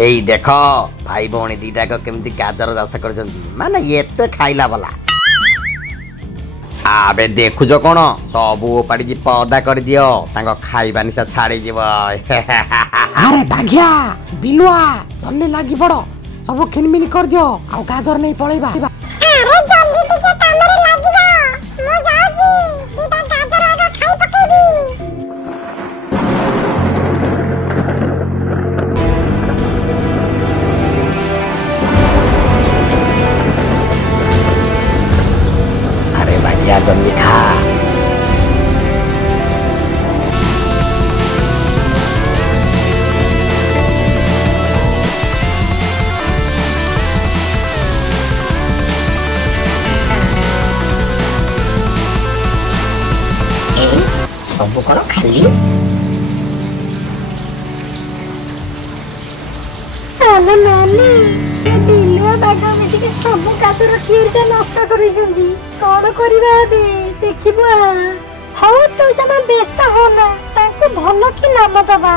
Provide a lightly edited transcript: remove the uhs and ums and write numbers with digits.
हेई देख भाई भौणी दीटाक केमती गाजर चाष कर माने एते खाइला वाला आबे देखुज कौन सब ओपाड़ी पदा कर दियो तांको खाइबा निशा छाड़ी जीव अरे भाग्या बिलुआ जल्दी लागी पड़ सब खिनमिन कर दियो आ गाजर नहीं पळेबा अरे जल्दी टिके कामरे लागी जा मो जाउजी दीटा गाजर आगा खाई पकेबी अरे भाग्या जल्दी खा सब कौन खाली अरे नानी से बिलुआ बागा मिसी के सब गाजर खीरटा नष्ट करि जंदी कोन करिबा बे देखिबा हाउ तो जमा व्यस्त हो ना ताको भलो की नाम दबा